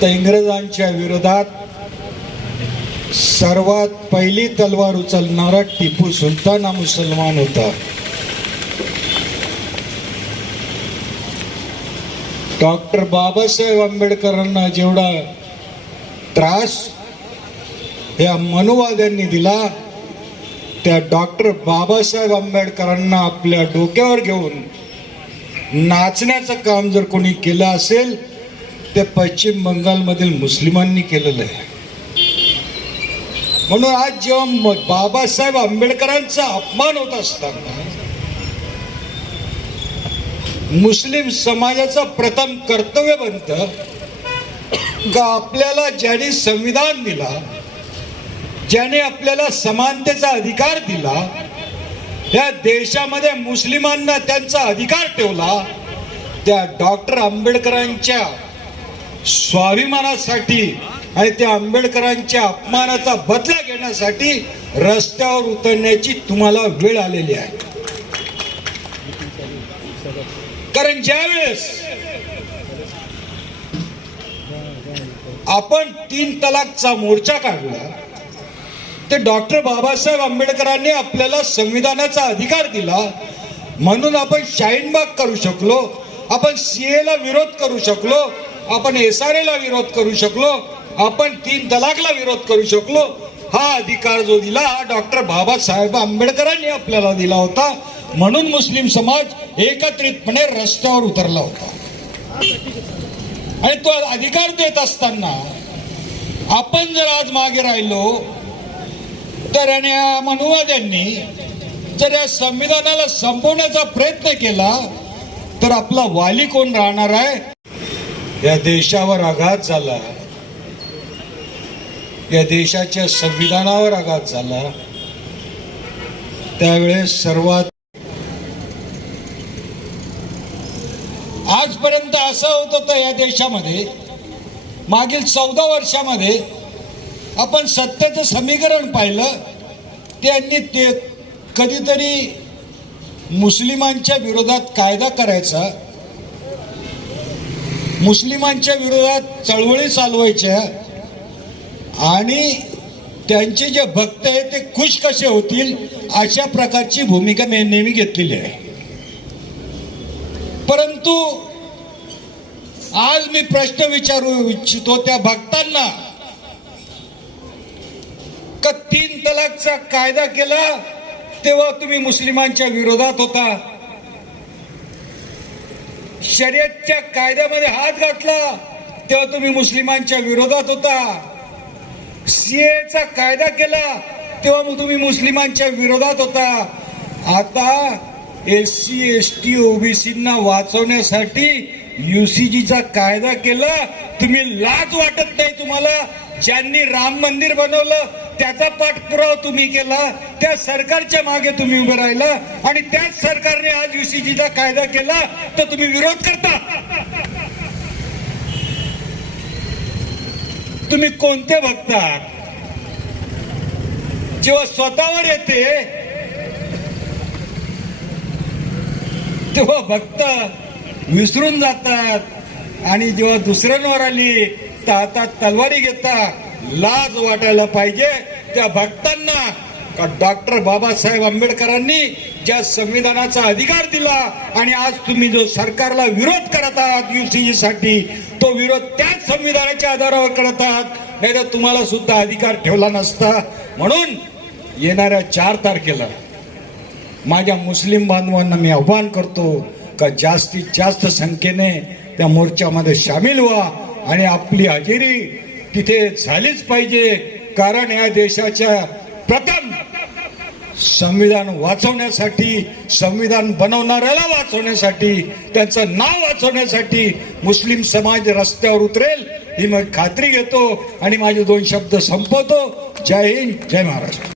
तर इंग्रजांच्या विरोधात सर्वात पहिली तलवार उचलणारा टिपू सुलतान हा मुसलमान होता. डॉक्टर बाबासाहेब आंबेडकरांना जेवढा त्रास या मनुवाद्यांनी दिला त्या डॉक्टर बाबासाहेब आंबेडकरांना आपल्या डोक्यावर घेऊन नाचण्याचं काम जर कोणी केलं असेल ते पश्चिम बंगालमधील मुस्लिमांनी केलेलं आहे. म्हणून आज जेव्हा बाबासाहेब आंबेडकरांचा अपमान होत असताना मुस्लिम समाजाचं प्रथम कर्तव्य बनतं का आपल्याला ज्याने संविधान दिला ज्याने आपल्याला समानतेचा अधिकार दिला या देशामध्ये मुस्लिमांना त्यांचा अधिकार ठेवला त्या डॉक्टर आंबेडकरांच्या स्वाभिमानासाठी आणि त्या आंबेडकरांच्या अपमानाचा बदला घेण्यासाठी रस्त्यावर उतरण्याची तुम्हाला वेळ आलेली आहे. कारण ज्यावेळेस आपण तीन तलाकचा मोर्चा काढला ते डॉक्टर बाबासाहेब आंबेडकरांनी आपल्याला संविधानाचा अधिकार दिला म्हणून आपण शाईनबाग करू शकलो आपण सीए ला विरोध करू शकलो आपण एस आर ला विरोध करू शकलो आपण तीन तलाकला विरोध करू शकलो हा अधिकार जो दिला हा डॉक्टर बाबासाहेब आंबेडकरांनी आपल्याला दिला होता. म्हणून मुस्लिम समाज एकत्रितपणे रस्त्यावर उतरला होता. आणि तो अधिकार देत असताना आपण जर आज मागे राहिलो तर आणि या मनुवाद्यांनी जर या संविधानाला संपवण्याचा प्रयत्न केला तर आपला वाली कोण राहणार आहे? या देशावर आघात झाला या देशाच्या संविधानावर आघात झाला त्यावेळेस सर्वात आजपर्यंत असं होत होतं या देशामध्ये मागील चौदा वर्षामध्ये आपण सत्तेचं समीकरण पाहिलं त्यांनी ते कधीतरी मुस्लिमांच्या विरोधात कायदा करायचा मुस्लिमांच्या विरोधात चळवळी चालवायच्या आणि त्यांचे जे भक्त आहेत ते खुश कसे होतील अशा प्रकारची भूमिका मी नेहमी घेतलेली आहे. परंतु आज मी प्रश्न विचारू इच्छितो त्या भक्तांना का तीन तलाकचा कायदा केला तेव्हा तुम्ही मुस्लिमांच्या विरोधात होता? शर्यतच्या कायद्यामध्ये हात घातला तेव्हा तुम्ही मुस्लिमांच्या विरोधात होता. सीएचा कायदा केला तेव्हा मग तुम्ही मुस्लिमांच्या विरोधात होता. आता एस सी एस टी ओबीसींना वाचवण्यासाठी युसीजीचा कायदा केला तुम्ही लाज वाटत नाही तुम्हाला. ज्यांनी राम मंदिर बनवलं त्याचा पाठपुरावा तुम्ही केला त्या सरकारच्या मागे तुम्ही उभे राहिला आणि त्याच सरकारने आज युसीजीचा कायदा केला तर तुम्ही विरोध करता. तुम्ही कोणते भक्त जेव्हा स्वतःवर येते तेव्हा भक्त विसरून जातात. आणि जेव्हा दुसऱ्यांवर आली तर हातात तलवारी घेता लाज वाटायला पाहिजे. त्या भक्तांना का डॉक्टर बाबासाहेब आंबेडकरांनी ज्या संविधानाचा अधिकार दिला आणि आज तुम्ही जो सरकारला विरोध करत आहात युसीजी साठी तो विरोध त्याच संविधानाच्या आधारावर करत आहात. नाही तर तुम्हाला सुद्धा अधिकार ठेवला नसता. म्हणून येणाऱ्या चार तारखेला माझ्या मुस्लिम बांधवांना मी आव्हान करतो का जास्तीत जास्त संख्येने त्या मोर्चामध्ये सामील व्हा आणि आपली हजेरी तिथे झालीच पाहिजे कारण या देशाच्या प्रथम संविधान वाचवण्यासाठी संविधान बनवणाऱ्याला वाचवण्यासाठी त्यांचं नाव वाचवण्यासाठी मुस्लिम समाज रस्त्यावर उतरेल ही मी खात्री घेतो आणि माझे दोन शब्द संपवतो. जय हिंद जय महाराष्ट्र.